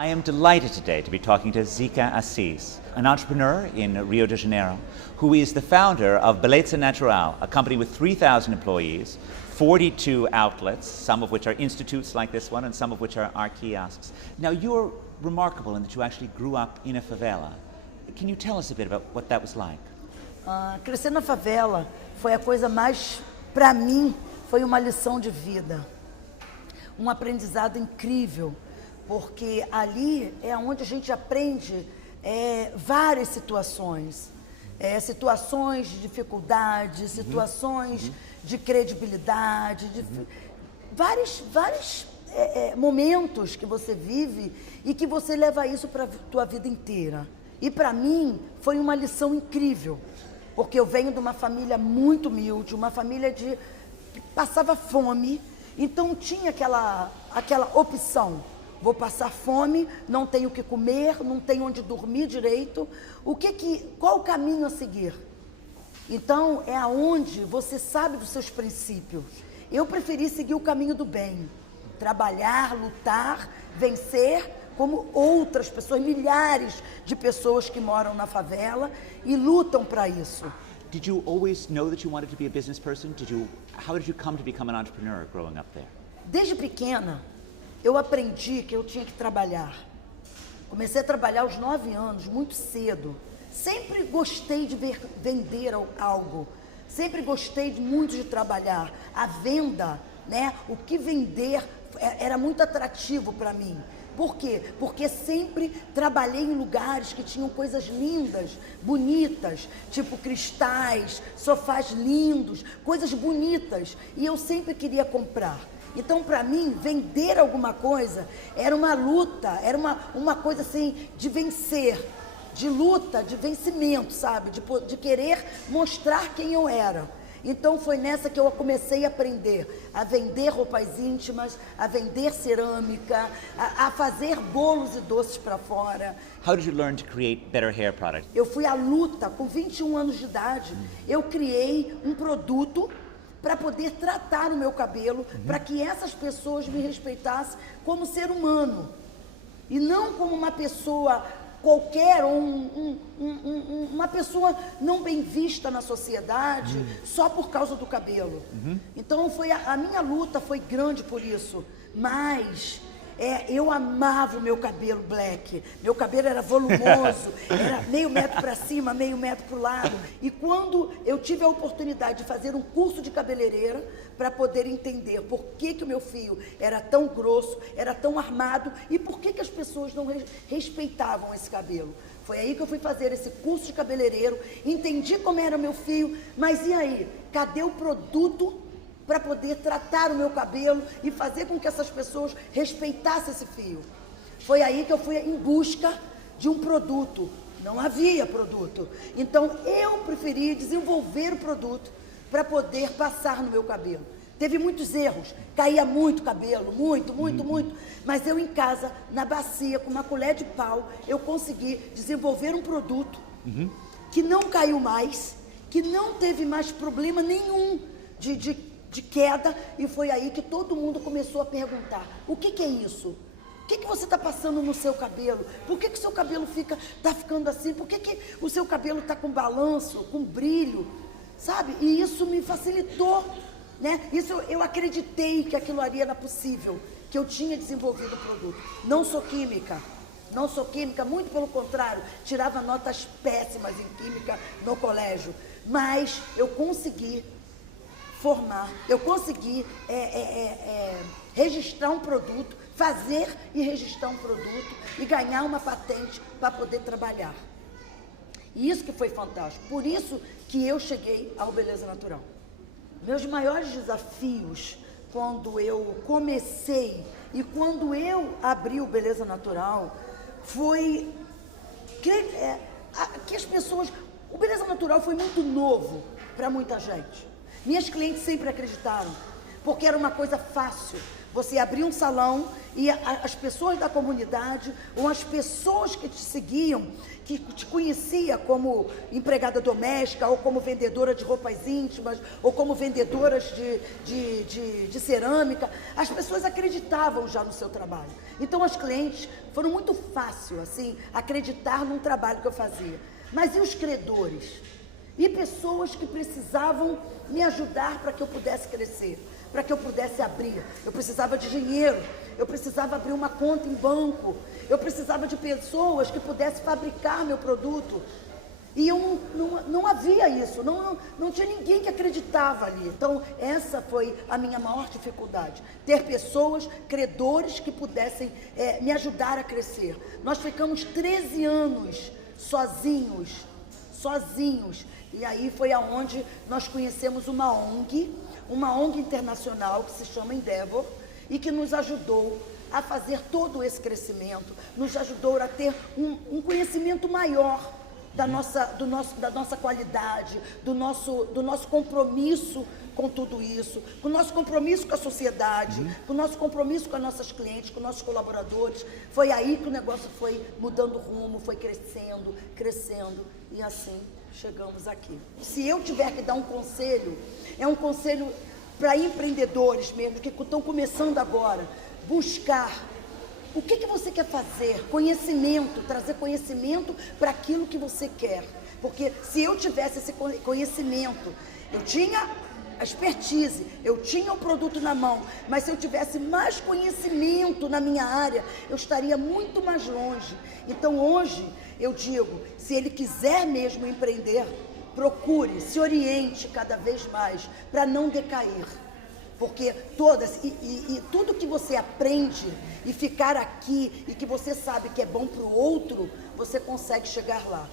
I am delighted today to be talking to Zika Assis, an entrepreneur in Rio de Janeiro, who is the founder of Beleza Natural, a company with 3,000 employees, 42 outlets, some of which are institutes like this one and some of which are kiosks. Now, you're remarkable in that you actually grew up in a favela. Can you tell us a bit about what that was like? Crescer na favela foi a coisa mais, para mim, foi uma lição de vida. Um aprendizado incrível, porque ali é onde a gente aprende várias situações. Situações de dificuldade, situações de credibilidade, vários momentos que você vive e que você leva isso para a tua vida inteira. E para mim foi uma lição incrível, porque eu venho de uma família muito humilde, uma família que passava fome, então tinha aquela opção. Vou passar fome, não tenho o que comer, não tenho onde dormir direito. Qual o caminho a seguir? Então, é aonde você sabe dos seus princípios. Eu preferi seguir o caminho do bem. Trabalhar, lutar, vencer, como outras pessoas, milhares de pessoas que moram na favela e lutam para isso. Did you always know that you wanted to be a business person? How did you come to become an entrepreneur growing up there? Desde pequena, eu aprendi que eu tinha que trabalhar. Comecei a trabalhar aos 9 anos, muito cedo. Sempre gostei de vender algo. Sempre gostei muito de trabalhar. A venda, né? O que vender era muito atrativo para mim. Por quê? Porque sempre trabalhei em lugares que tinham coisas lindas, bonitas, tipo cristais, sofás lindos, coisas bonitas. E eu sempre queria comprar. Então, para mim, vender alguma coisa era uma luta, era uma coisa assim de vencer, de luta, de vencimento, sabe? De querer mostrar quem eu era. Então, foi nessa que eu comecei a aprender a vender roupas íntimas, a vender cerâmica, a fazer bolos e doces para fora. How did you learn to create better hair products? Eu fui à luta, com 21 anos de idade, eu criei um produto para poder tratar o meu cabelo, para que essas pessoas me respeitassem como ser humano e não como uma pessoa qualquer ou uma pessoa não bem vista na sociedade só por causa do cabelo. Então a minha luta foi grande por isso, mas eu amava o meu cabelo black, meu cabelo era volumoso, era meio metro para cima, meio metro para o lado. E quando eu tive a oportunidade de fazer um curso de cabeleireira para poder entender por que o meu fio era tão grosso, era tão armado e por que as pessoas não respeitavam esse cabelo. Foi aí que eu fui fazer esse curso de cabeleireiro, entendi como era o meu fio, mas e aí? Cadê o produto para poder tratar o meu cabelo e fazer com que essas pessoas respeitassem esse fio? Foi aí que eu fui em busca de um produto. Não havia produto. Então, eu preferi desenvolver o produto para poder passar no meu cabelo. Teve muitos erros, caía muito cabelo, muito. Mas eu em casa, na bacia, com uma colher de pau, eu consegui desenvolver um produto que não caiu mais, que não teve mais problema nenhum de queda, e foi aí que todo mundo começou a perguntar: o que é isso? O que você está passando no seu cabelo? Por que o seu cabelo está ficando assim? Por que o seu cabelo está com balanço, com brilho? Sabe? E isso me facilitou, né? Eu acreditei que aquilo ali era possível, que eu tinha desenvolvido o produto. Não sou química, muito pelo contrário, tirava notas péssimas em química no colégio, mas eu consegui formar, eu consegui registrar um produto, fazer e registrar um produto e ganhar uma patente para poder trabalhar. E isso que foi fantástico, por isso que eu cheguei ao Beleza Natural. Meus maiores desafios, quando eu comecei e quando eu abri o Beleza Natural, foi que as pessoas... O Beleza Natural foi muito novo para muita gente. Minhas clientes sempre acreditaram, porque era uma coisa fácil, Você abria um salão e as pessoas da comunidade, ou as pessoas que te seguiam, que te conhecia como empregada doméstica, ou como vendedora de roupas íntimas, ou como vendedoras de cerâmica, as pessoas acreditavam já no seu trabalho. Então, as clientes foram muito fácil, assim, acreditar num trabalho que eu fazia. Mas e os credores? E pessoas que precisavam me ajudar para que eu pudesse crescer, para que eu pudesse abrir. Eu precisava de dinheiro, eu precisava abrir uma conta em banco, eu precisava de pessoas que pudessem fabricar meu produto. E eu não havia isso, não tinha ninguém que acreditava ali. Então, essa foi a minha maior dificuldade. Ter pessoas, credores, que pudessem me ajudar a crescer. Nós ficamos 13 anos sozinhos. E aí foi aonde nós conhecemos uma ONG internacional que se chama Endeavor, e que nos ajudou a fazer todo esse crescimento, nos ajudou a ter um conhecimento maior da nossa qualidade, do nosso compromisso com tudo isso, com o nosso compromisso com a sociedade, com o nosso compromisso com as nossas clientes, com nossos colaboradores. Foi aí que o negócio foi mudando rumo, foi crescendo, e assim chegamos aqui. Se eu tiver que dar um conselho, é um conselho para empreendedores mesmo, que estão começando agora, buscar o que você quer fazer, conhecimento, trazer conhecimento para aquilo que você quer. Porque se eu tivesse esse conhecimento, eu tinha a expertise, eu tinha o produto na mão, mas se eu tivesse mais conhecimento na minha área, eu estaria muito mais longe. Então hoje eu digo, se ele quiser mesmo empreender, procure, se oriente cada vez mais para não decair. Porque tudo que você aprende e ficar aqui e que você sabe que é bom para o outro, você consegue chegar lá.